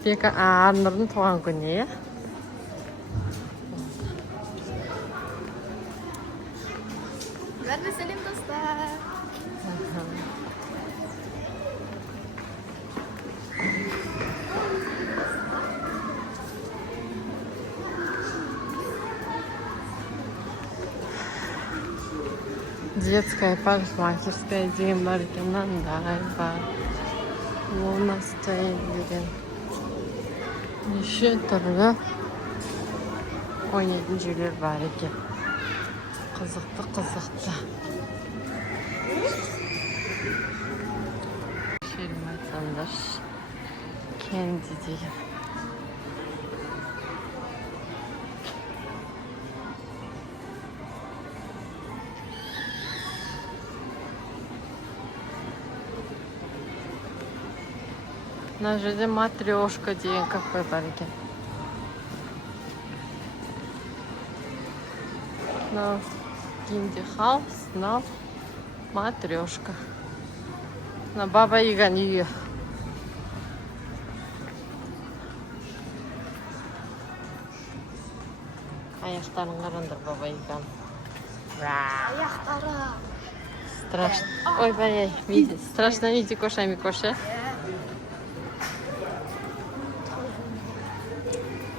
Бека Арнұрдың туған күні, е? Бәріне сәлем достар. Детская парикмахерская деген бар екен, мынандай бар. Лунастай деген. Неше түрлі ойнайтын жерлер бар екен. Қызықты. Шерім айтсаңдар, кенді деген. Мына жерде матрешка деген кафе бар екен. Мынау Кинди хаус, мынау матрешка. Мына Баба Яганың үйі. Аяқтарын қараңдар Баба Яганың. Аяқтары. Страшно. Ой, бай, страшно видеть кошами коша.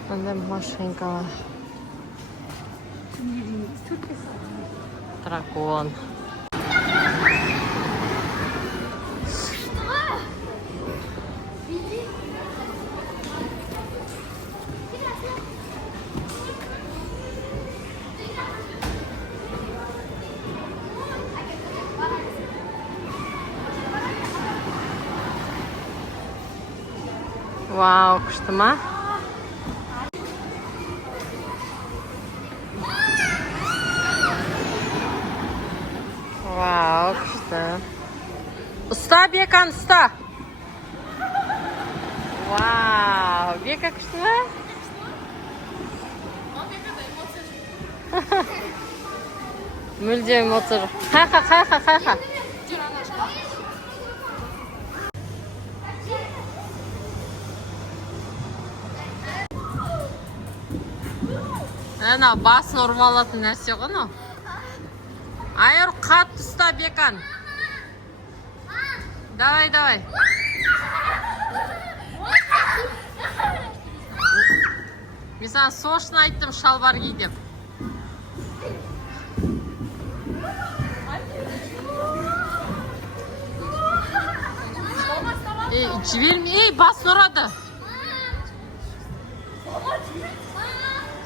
Мындай машинкалар. Дракон. Вау, күшті ма? Вау, күшті. Ұста, Бекан, ұста. Вау, Бека күшті ма? Мүлде эмоция жоқ. Қайқа. Әна, басын ұрып алатын нәрсе ғой, но? Айыр, қатты ұста, Бекан. Давай. Мен саған сошын айттым, шалбар ки деп. Жіберме, басын ұрады.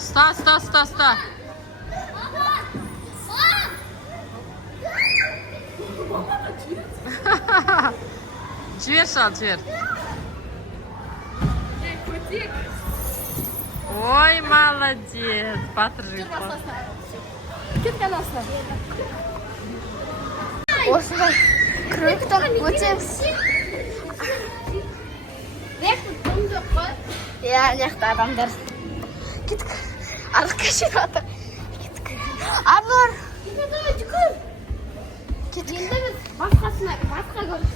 Ұста. Жібер. Ой, молодец. Батыр жігіт. Кеткен осына. Осында крюктан өтеміз. Неқті адамдар. Кеттік. Арық кәшен аты. Кеттік. Арнұр. Кеттік. Енді біз басқа көріп.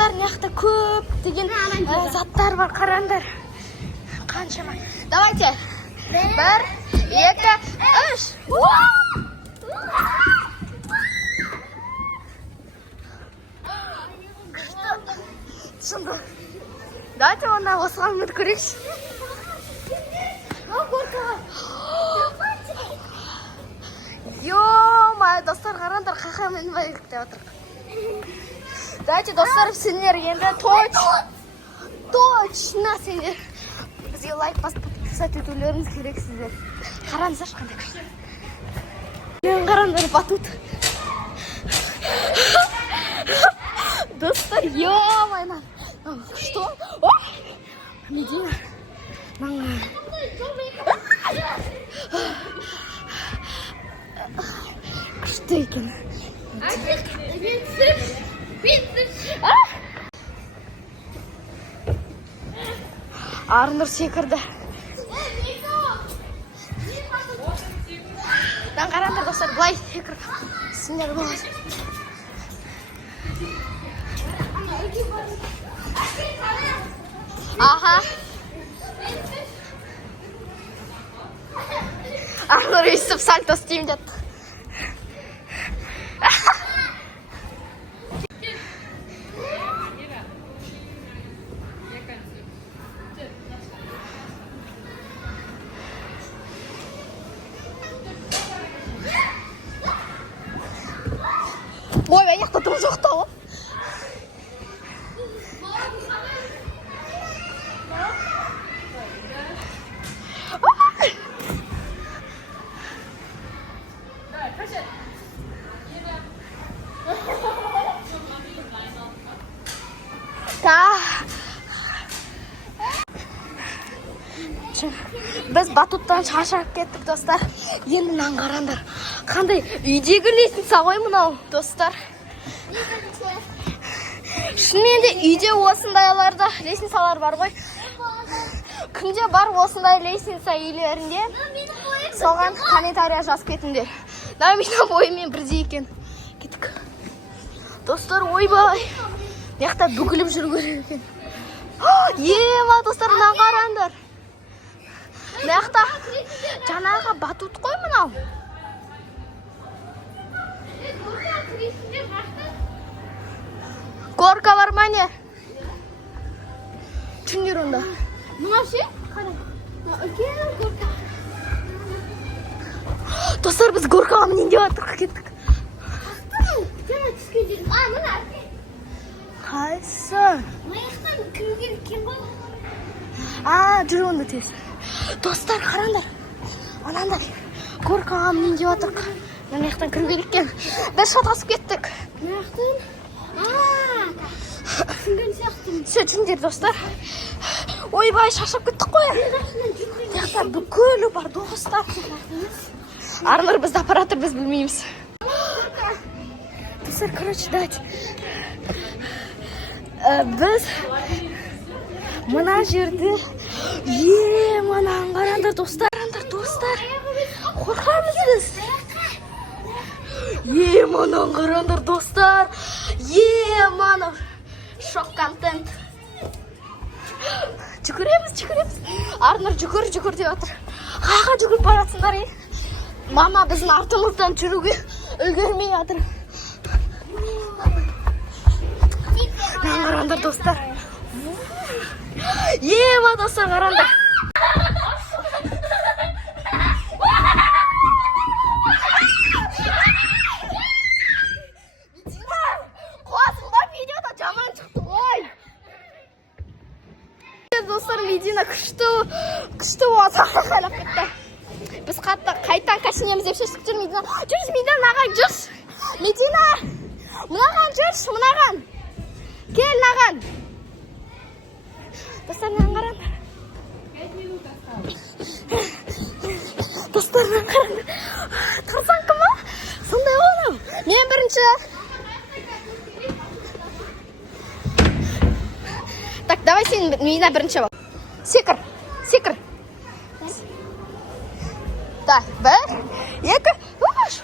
Заттар неқті көп деген заттар бар, қарандар. Қаншама. Давайте. 1, 2, 3. Шынды. Давайте онда осыған мүді көрейікші. Ё-май, достар, қарандар, қақамен байық деп отырық. Давайте, достар, сендер енді точно сендер бізге лайк басып подписать етулеріңіз керек сіздер. Қараңыздар, қандай күшті. Мен қарандар, батут. Достар, ё-май, что? Медина. Күшті екен. Арнұр секірді. Қараңдар, достар, бұлай секірді. Сендер болады. Аха. Арнұр өйстіп сальто істеймін деді. Ой, мен яқта тұрып жоқта ғой. Біз батуттан шаршап кеттік, достар. Енді мынаны қараңдар. Қандай үйдегі лестница ғой мынау, достар. Шынымен де үйде осындайларда лестницалар бар ғой. Кімде бар осындай лестница үйлерінде? Соған комментария жазып кетіңдер. Менің бойымен бірдей екен. Кеттік. Достар, ойбай. Маяқта бүгіліп жүрген екен. Ема, достар, мынаны қараңдар. Маяқта жаңағы батут қой мынау. Горка бар ма не? Түндер онда. Мына ше? Қара. Үлкен горка. Достар, біз горкаға мінейін деп жатырмық, кеттік. Жаңа түскен жер. Мына. Қайсы? Маяқтан кіруге үлкен ғой. Жүр онда тез. Достар, қараңдар. Анандай горкаға мінейін деп жатырмық. Маяқтан кіруге үлкен. Біз шатасып кеттік. Маяқтан? Түсінген сияқтымын. Сөйтіңдер, достар. Ойбай, шашап кеттік қой. Маяқтар бүкілі бар, достар. Арнұр бізді апаратыр, біз білмейміз. Достар, короче, дайте. Біз мына жерде мынаны қараңдар, достар. Қорқамыз біз. Мынаны қараңдар, достар. Мына шок контент. Жүгіреміз. Арнұр жүгір деп жатыр. Қаға жүгіріп баратсыңдар, Мама біздің артымыздан жүруге үлгермей жатыр. Мынаны қараңдар, достар. Ма, достар, қараңдар. Қосыңдар, видеода жаман шықты ғой. Достар, Медина күшті болса қайлап кетті. Біз қайттан кашинеміз деп шештік. Жүр, Медина. Жүрші, Медина, ағаң, жүрші. Медина, мынаған жүрші, мынаған. Кел, наған. Достар, мынаған қараңдар. Достар, мынаған қараңдар. Тарзан кім ба? Сондай оғылым. Мен бірінші. Так, давай сен Медина бірінші бол. Секір. Так, бір, екі, үш.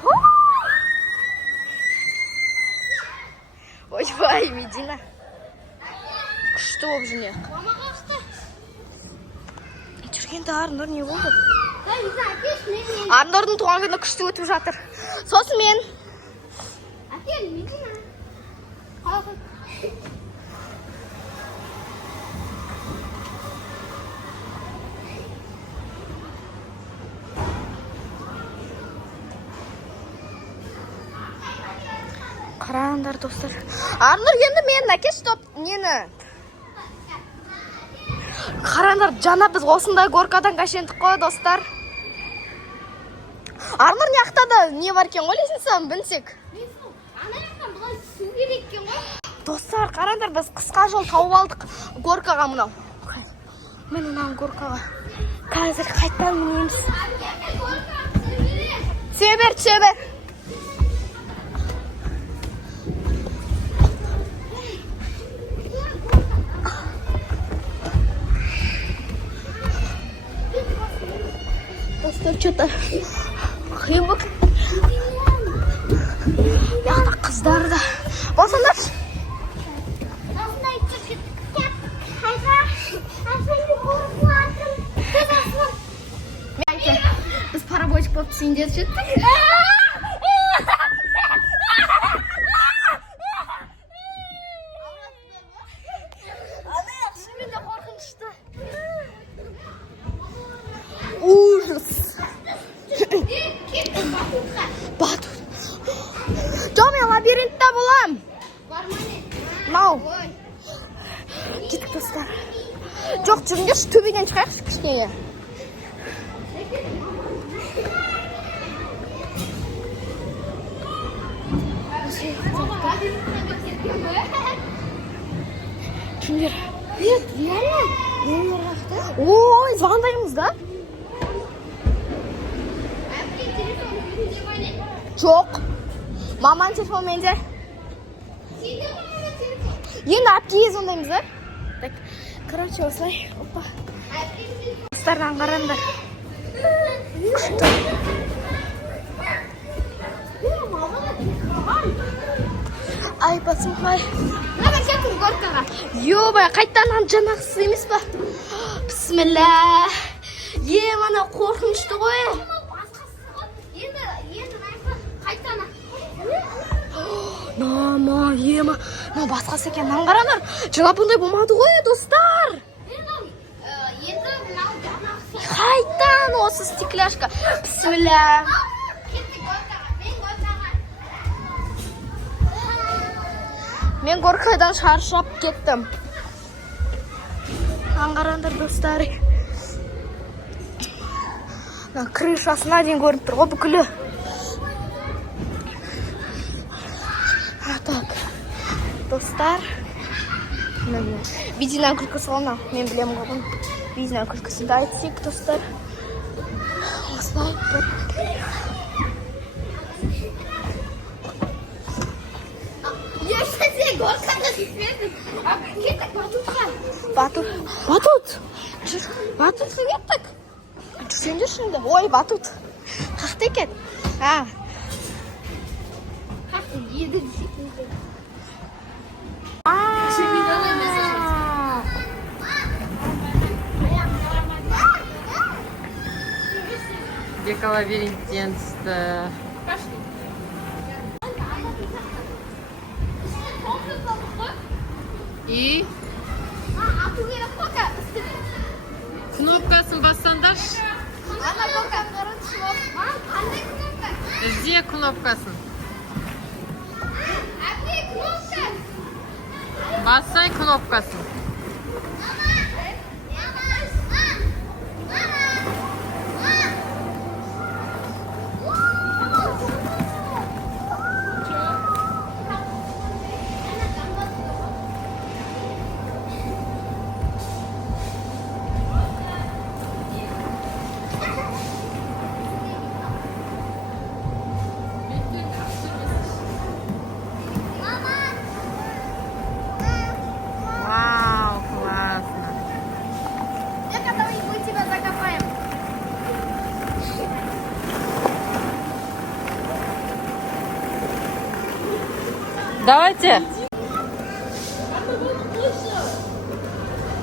Ойбай, Медина. Күшті болып жүне. Жүргенде Арнұр не болды? Арнұрдың туған күні күшті өтіп жатыр. Сосын мен. Әкел, Медина. Қараңдар, достар. Арнұр енді мен әкеш топ нені? Қараңдар, жаңа біз осындай горкадан қашендік қой, достар. Арнұр не ақтады? Не бар кен ғой, лесінсам, білсек? Ана жақтан бұлай түсу керек кен ғой. Достар, қараңдар, біз қысқа жол тауып алдық горкаға мынау. Мен мынау горкаға. Қазір қайттан мінеміз. Түсе бер. Достар, что-то қиын бұл. Яғда қыздар да. Болсаңдар. Осындай түсіп кеттік. Сендер жеттің? Шынымен де қорқынышты. Ужас. Батут. Жоқ, мен лабиринтта болам. Мынау. Кет, достар. Жоқ, жүріңдерші, төбеден шығайықшы кішкене. Жүріңдер. Ой, звондаймыз да? Жоқ. Маманың телефон менде. Енді әпкеге звондаймыз да? Так, короче, осылай. Опа. Достардан қараңдар. Күшті. Ай, басымхай. Йобай, қайттан жанақсыз емес ба? Бісміллә. Мана қорқынышты ғой. Нама, ема. Басқасы екен, қараңдар. Жаңа бұндай болмады ғой, достар. Қайттан осы стекляшка. Бісміллә. Мен горкайдан шаршап кеттім. Қараңдар, достар. Крышасына дейін көрініп тұр ғой бүкілі. Так, достар. Видеоның күлкісі ғана. Мен білем ғабын. Видеоның күлкісі да айтсек, достар. Осылай бір. Батут. Батутқа кеттік. Жүрсеңдер şimdi. Ой, батут. Қақты екен. Қақты еді десекінде. Дека лабиринттен түсті. И кнопкасын бассаңдаршы. Ізде кнопкасын. Бассай кнопкасын. Давайте.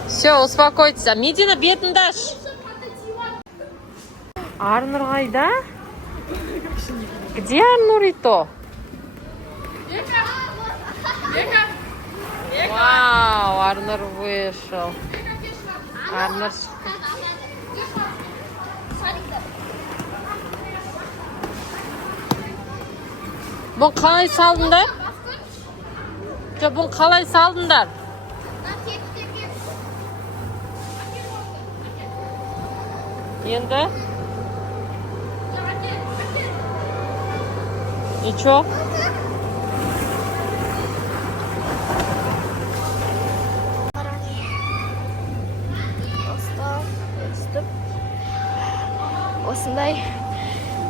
Все, успокойтесь. Медина бетін даш. Арнур қайда? Где Арнурито? Вау, Арнур вышел. Арнур шықты. Бұл қалай салдыңдар? Бұны қалай салдыңдар? Енді? Ничего? Осындай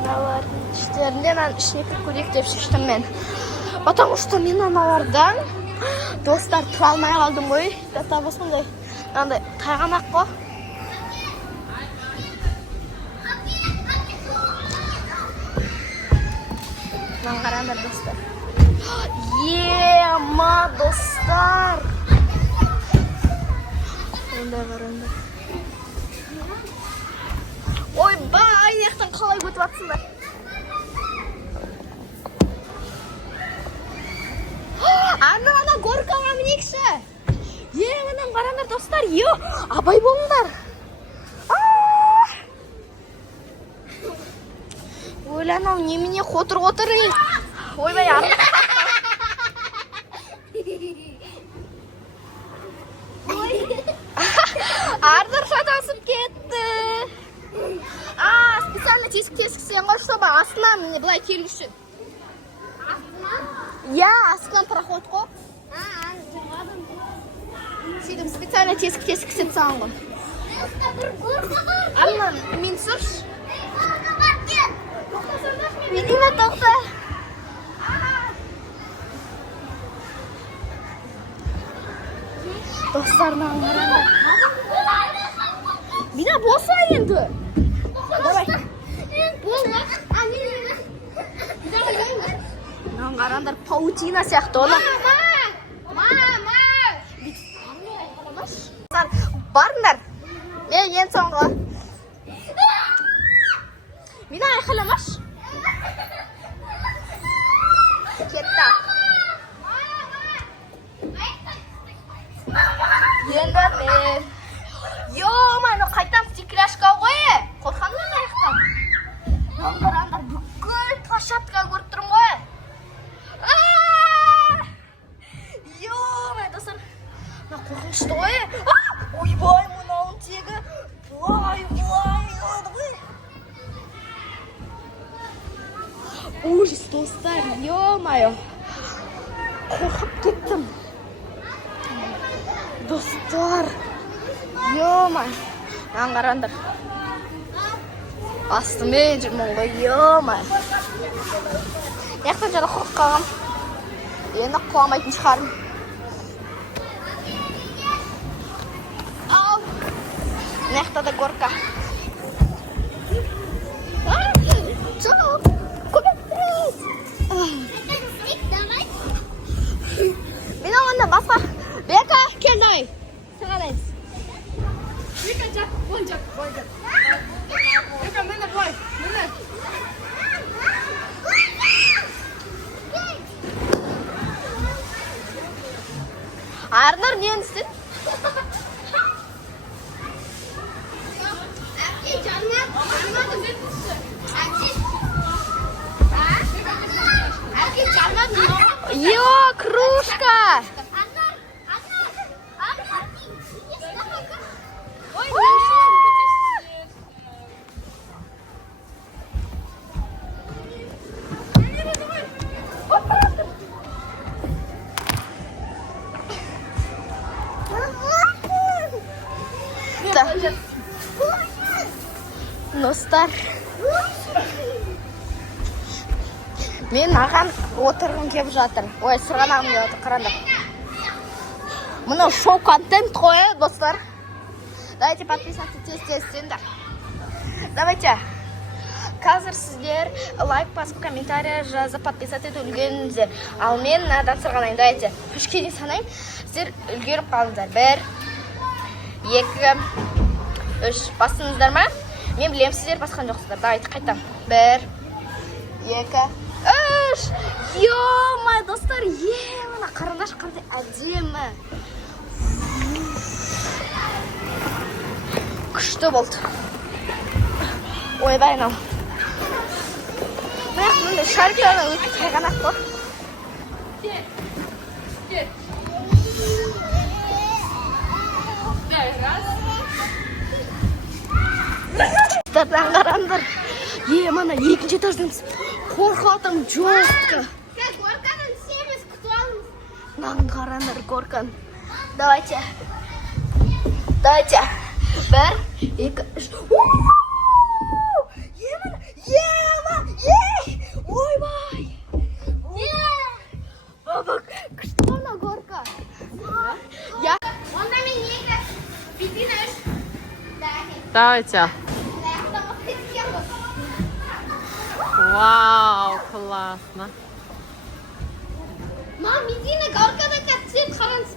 аналардың іштерінде мен ішіне кіріп көрейік деп шыштым мен. Потому что мен аналардан достар тұра алмай қалдым ғой. Тап осындай тайғанақ қой. Қараңдар достар. Ема достар. Қараңдар. Ой, бай, аяқтан қалай өтіп атсыңдар. Ана горкаға мінекші. Мынаны қараңдар достар. Абай болыңдар. Ойланау немене қотыр. Ойбай, Ардар шатасып кетті. Специально тесік-тесіксен ғой, чтобы астынан былай келу үшін. Астынан проход қой. Сөйтіп специально тесік-тесіксен саған ғой. Амнан, мен сұрш. Медина тоқта. Достарынан қараңдар. Мина болса енді. Давай. Мынаны қараңдар, паутина сияқты оны. Барыңдар. Мен ең соңғы. Мина айқаламаш. Кетті. Енді мен. Мына қайтам стекляшка ғой. Қорқаннан аяқтан. Қараңдар, бүкіл площадка көріп тұрмын ғой. Достар. Мына қорқынышты ғой. Ойбай, мынауын тегі. Бұлай еді ғой. Ужас, достар, ё-моё. Қорқып кеттім. Достар. Ё-моё. Мынаны қараңдар. Астымен жүрмін ғой, ё-моё. Яқтан жара қорқып қалғам. Енді құламайтын шығарым. Нехта да горка. Чоу! Көмек беріңіз! Мен оғанда басқа. Бека, кел давай. Сағадайыз. Бека, жақ, он жақ, бой жақ. Бека, мені бой, мені. Арнар не істеді? Кружка! Достар, мен аған отырғым кеп жатыр. Ой, сырғанағым кеп жатыр, қараңдар. Мұны шоу-контент қой, достар. Давайте подписаться тез-тезден. Давайте. Қазір сіздер лайк басып, комментария жазып, подписаться етіп үлгеріңіздер. Ал мен надан сырғанайын. Давайте. Үшке дейін санайын. Сіздер үлгеріп қалыңыздар. 1, 2, 3. Бастыңыздар ма? Мен білем, сіздер басқан жоқсыздар. Давайте, қайтам. 1, 2, 3. Ё-май, достар, мына қарындаш қандай әдемі. Күшті болды. Ойбай, анау. Бірақ мұнда шариканы өтіп қайғанақ қой. Достардан қараңдар. Мана екінші этаждамыз. Қорқатым жостқа. Горкадан семіз күтуамыз. Мынаны қараңдар, горкан. Давайте. 1, 2, 3. Ойбай. Баба, күшті ғана горка. Онда мен екі бетіне үш. Давайте. Вау, классно. Мам, Медина горкада кәтсен қараңыз.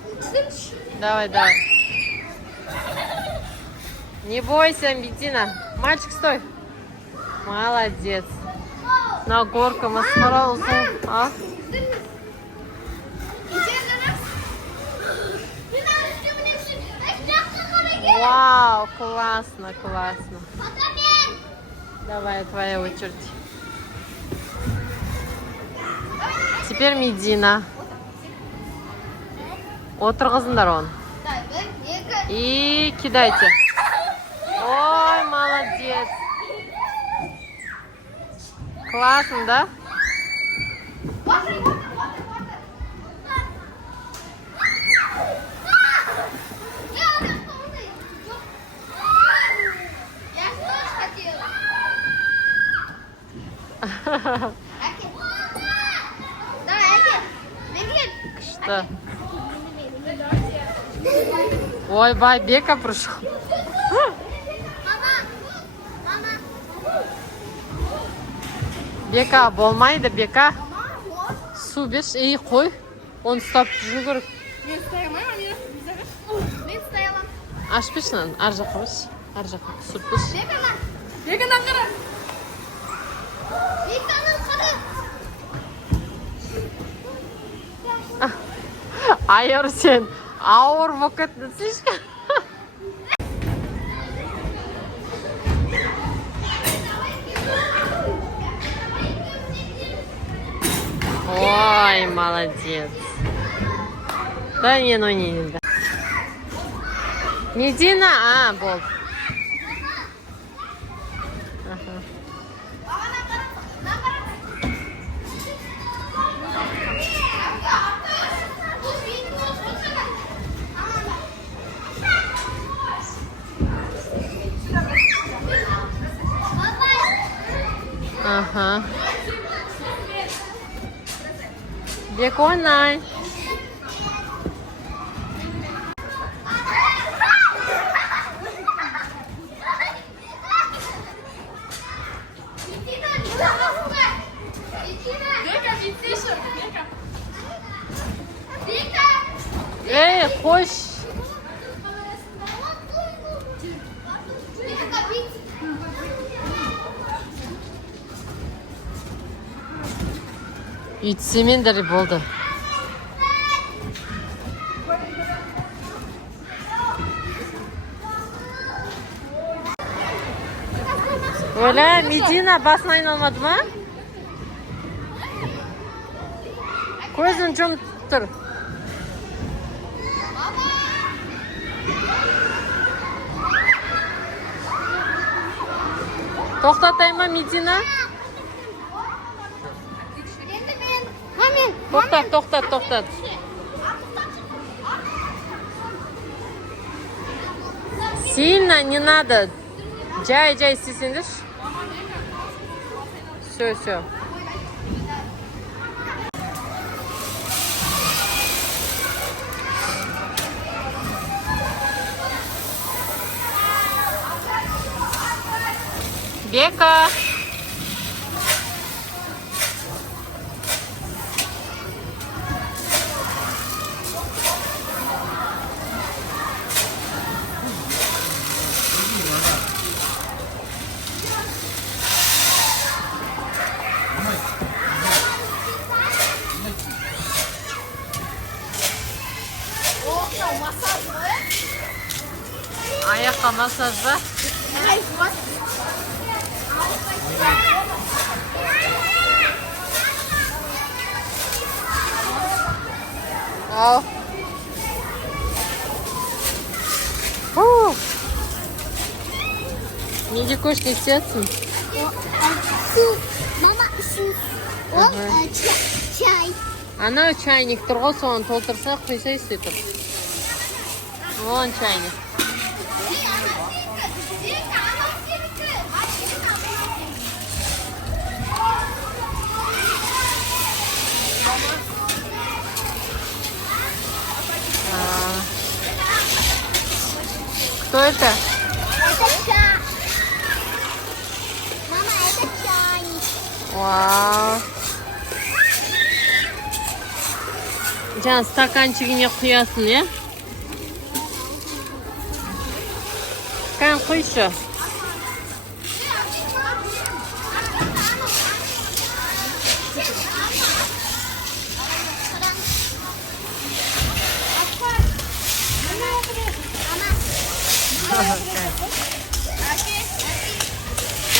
Давай. Не бойся, Медина. Мальчик, стой. Молодец. На горка масқара ұзын. Идем Вау, классно, классно. Давай, твоя очередь. Теперь Медина. Отырғызыңдар он. И кидайте. Ой, молодец. Классно, да? Что? Ой, бай, Бека пришел. Бека, болмайды, Бека. Су беш, ей, қой. Оны ұстап жүру керек. Мен ұстай алмаймын, Амира. Мен ұстай аламын. Ашпешін, ар жаққа беш. Ар жаққа, сүртпеш. Бекадан қара. Беканың қара. Айыр сен, ауыр болып кеттің, слишком. Ой, молодец. Да не, ну не, да. Медина, а, бол. Ага. Ага. Бек ойнай. Бека, жетсейші. Бека. Эй, қош. Үйтсемендер болды. Оля, Медина басын айналмады ма? Көзін жұмып тұр. Тоқтатай ма, Медина? Тоқтат, тоқтат, тоқтат. Сильно не надо. Жай істесеңдерші. Все. Бека. Аяққа массажда. Ал. Неге көш не істетсің? Мама, ол чай. Анау чайник тұр ғой, соған толтырса, құйса істетіп. Вон чайник. Кто это? Это чай. Мама, это чайник. Вау. Жаңа стаканчигіне құясын, е? Кән құйшы.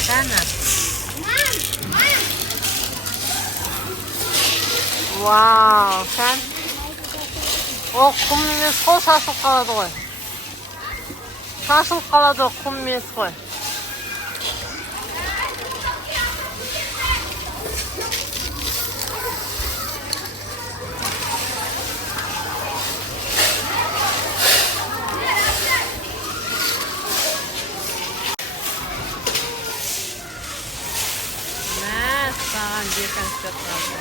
Sana. Vau, sen. O kum емес қой, шашылып қалады ғой. Шашылып қалады, kum емес қой. Саған бір концерт қалды.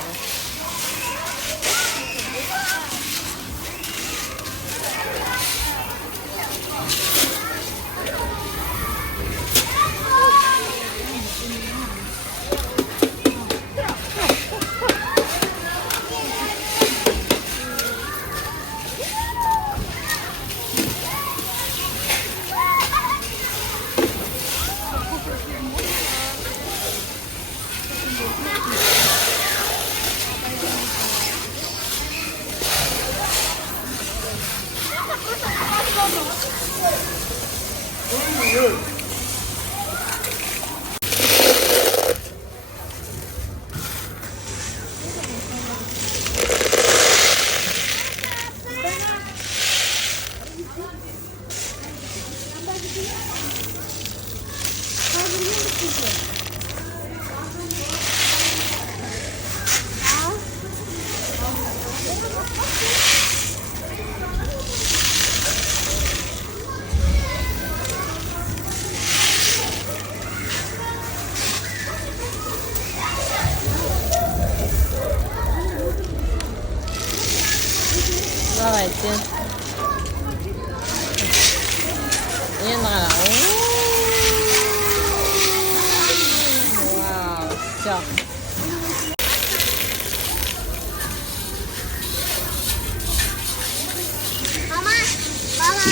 Давайте. Енді қара. Вау, все. Мама, мама.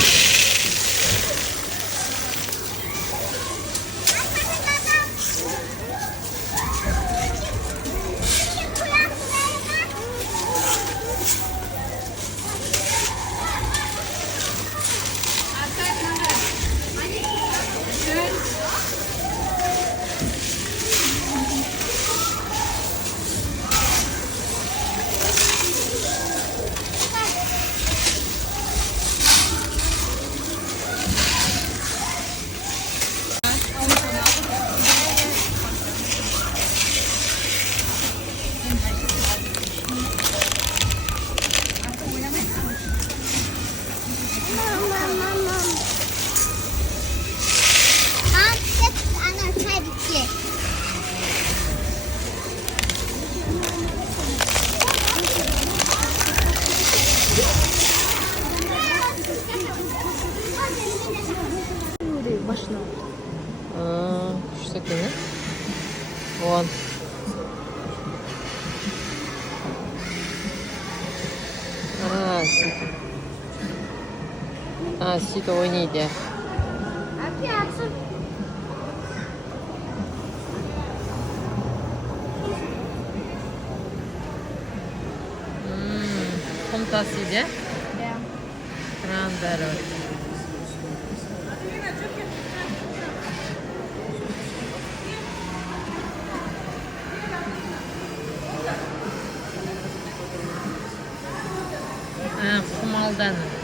Başına. Şu şekilde. Вон. Сиді ойнайды. Құм тасиды. Крандары. Құм алданы.